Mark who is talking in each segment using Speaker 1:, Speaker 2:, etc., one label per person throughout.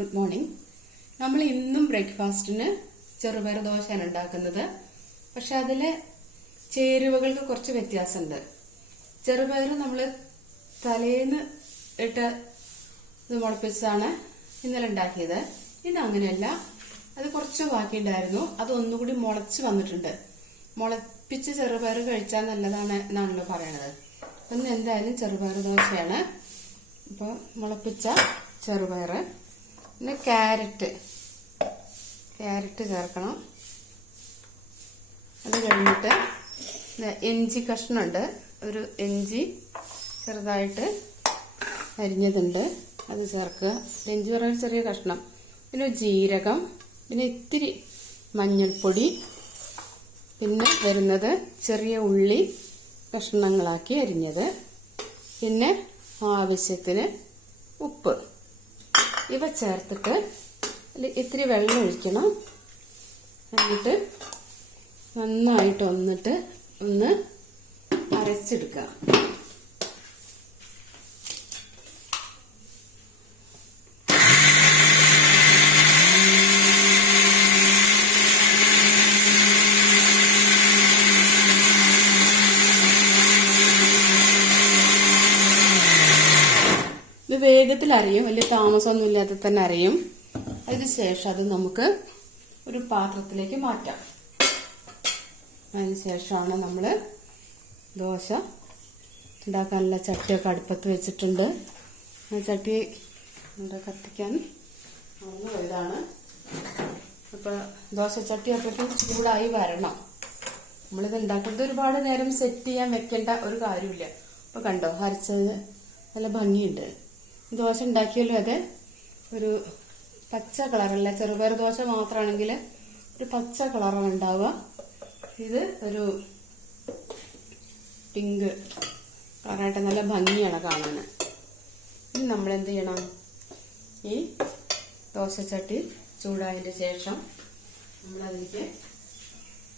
Speaker 1: Good morning നമ്മൾ ഇന്നും ബ്രേക്ക്ഫാസ്റ്റിന് ചെറുപയർ ദോശയാണ് ഉണ്ടാക്കുന്നത്. പക്ഷെ അതിൽ ചേരുവകൾക്ക് കുറച്ച് വ്യത്യാസമുണ്ട്. ചെറുപയർ നമ്മൾ തലേന്ന് ഇട്ട് മുളപ്പിച്ചതാണ് ഇന്നലെ ഉണ്ടാക്കിയത്. ഇത് അങ്ങനെയല്ല. അത് കുറച്ച് ബാക്കിയുണ്ടായിരുന്നു. അത് ഒന്നുകൂടി മുളച്ച് വന്നിട്ടുണ്ട്. മുളപ്പിച്ച് ചെറുപയർ കഴിച്ചാൽ നല്ലതാണ് എന്നാണല്ലോ പറയണത്. അപ്പം എന്തായാലും ചെറുപയർ ദോശയാണ്. അപ്പോൾ മുളപ്പിച്ച ചെറുപയർ പിന്നെ ക്യാരറ്റ്. ക്യാരറ്റ് ചേർക്കണം. അത് കഴിഞ്ഞിട്ട് ഇഞ്ചി കഷ്ണമുണ്ട്. ഒരു ഇഞ്ചി ചെറുതായിട്ട് അരിഞ്ഞതുണ്ട്. അത് ചേർക്കുക. ഇഞ്ചി പറഞ്ഞ ചെറിയ കഷ്ണം. പിന്നെ ജീരകം. പിന്നെ ഇത്തിരി മഞ്ഞൾപ്പൊടി. പിന്നെ വരുന്നത് ചെറിയ ഉള്ളി കഷ്ണങ്ങളാക്കി അരിഞ്ഞത്. പിന്നെ ആവശ്യത്തിന് ഉപ്പ്. ഇവ ചേർത്തിട്ട് ഇത്തിരി വെള്ളം ഒഴിക്കണം. എന്നിട്ട് നന്നായിട്ട് ഒന്നിട്ട് ഒന്ന് അരച്ചെടുക്കുക. ഇത് വേഗത്തിൽ അറിയും വലിയ താമസമൊന്നും ഇല്ലാതെ തന്നെ അറിയും അതിന് ശേഷം അത് നമുക്ക് ഒരു പാത്രത്തിലേക്ക് മാറ്റാം. അതിന് ശേഷമാണ് നമ്മൾ ദോശ ഉണ്ടാക്കാനുള്ള ചട്ടിയൊക്കെ അടുപ്പത്ത് വെച്ചിട്ടുണ്ട്. ആ ചട്ടി കത്തിക്കാൻ ഒന്ന് ഇതാണ് ഇപ്പോൾ ദോശ ചട്ടി അപ്പോഴേക്കും ചൂടായി വരണം. നമ്മളിത് ഉണ്ടാക്കുന്നത് ഒരുപാട് നേരം സെറ്റ് ചെയ്യാൻ വെക്കേണ്ട ഒരു കാര്യമില്ല. അപ്പോൾ കണ്ടോ അരച്ചത് നല്ല ഭംഗിയുണ്ട്. ദോശ ഉണ്ടാക്കിയല്ലോ അത് ഒരു പച്ച കളറല്ല? ചെറുപയർ ദോശ മാത്രമാണെങ്കിൽ ഒരു പച്ച കളറാണ് ഉണ്ടാവുക. ഇത് ഒരു പിങ്ക് കളറായിട്ട് നല്ല ഭംഗിയാണ് കാണാൻ ഇനി നമ്മൾ എന്ത് ചെയ്യണം? ഈ ദോശച്ചട്ടി ചൂടായതിന് ശേഷം നമ്മളതിലേക്ക്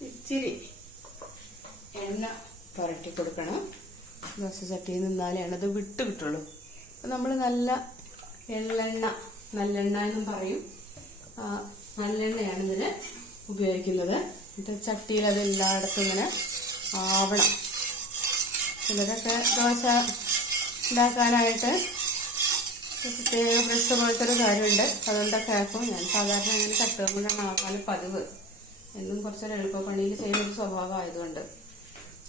Speaker 1: ഇച്ചിരി എണ്ണ പുരട്ടി കൊടുക്കണം. ദോശച്ചട്ടിയിൽ നിന്നാലേ അത് വിട്ട് കിട്ടുള്ളൂ. നമ്മൾ നല്ല എള്ളെണ്ണ നല്ലെണ്ണ എന്നും പറയും. നല്ലെണ്ണയാണ് ഇതിന് ഉപയോഗിക്കുന്നത്. എന്നിട്ട് ചട്ടിയിൽ അത് എല്ലായിടത്തും ഇങ്ങനെ ആവണം. ചിലരൊക്കെ ദോശ ഉണ്ടാക്കാനായിട്ട് പ്രത്യേക ബ്രഷ് പോലത്തെ ഒരു കാര്യമുണ്ട്. അതുകൊണ്ടൊക്കെ ആക്കും ഞാൻ സാധാരണ ഇങ്ങനെ ചട്ടുകൾ കൊണ്ടാണ് ആക്കാൻ പതിവ്. എന്നും കുറച്ചൊരു എളുപ്പപ്പണിയിൽ ചെയ്യുന്ന ഒരു സ്വഭാവം ആയതുകൊണ്ട്.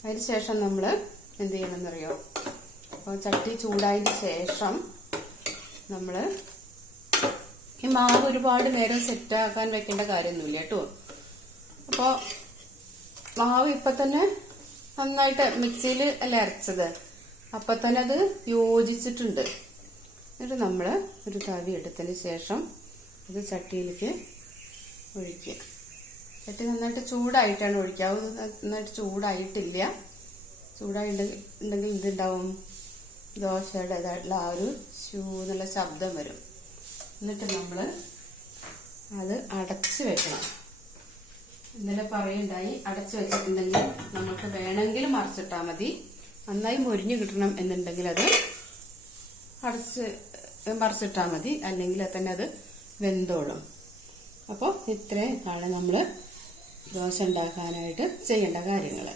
Speaker 1: അതിന് ശേഷം നമ്മൾ എന്ത് ചെയ്യണമെന്നറിയോ? അപ്പോൾ ചട്ടി ചൂടായതിന് ശേഷം നമ്മൾ ഈ മാവ് ഒരുപാട് നേരം സെറ്റാക്കാൻ വെക്കേണ്ട കാര്യമൊന്നുമില്ല കേട്ടോ. അപ്പോൾ മാവ് ഇപ്പം തന്നെ നന്നായിട്ട് മിക്സിയിൽ അല്ല അരച്ചത്? അപ്പം തന്നെ അത് യോജിച്ചിട്ടുണ്ട്. എന്നിട്ട് നമ്മൾ ഒരു തവി എടുത്തതിന് ശേഷം ഇത് ചട്ടിയിലേക്ക് ഒഴിക്കുക. ചട്ടി നന്നായിട്ട് ചൂടായിട്ടാണ് ഒഴിക്കുക. നന്നായിട്ട് ചൂടായിട്ടില്ല. ചൂടായിട്ടുണ്ടെങ്കിൽ എന്തുണ്ടാവും? ദോശയുടെ ഇതായിട്ടുള്ള ആ ഒരു ഷൂ എന്നുള്ള ശബ്ദം വരും. എന്നിട്ട് നമ്മൾ അത് അടച്ച് വെക്കണം. ഇന്നലെ പറയുണ്ടായി അടച്ചു വെച്ചിട്ടുണ്ടെങ്കിൽ നമുക്ക് വേണമെങ്കിൽ മറിച്ചിട്ടാൽ മതി. നന്നായി മൊരിഞ്ഞു കിട്ടണം എന്നുണ്ടെങ്കിൽ അത് അടച്ച് മറിച്ചിട്ടാൽ മതി. അല്ലെങ്കിൽ തന്നെ അത് വെന്തോളും. അപ്പോൾ ഇത്രയും ആണ് നമ്മൾ ദോശ ഉണ്ടാക്കാനായിട്ട് ചെയ്യേണ്ട കാര്യങ്ങൾ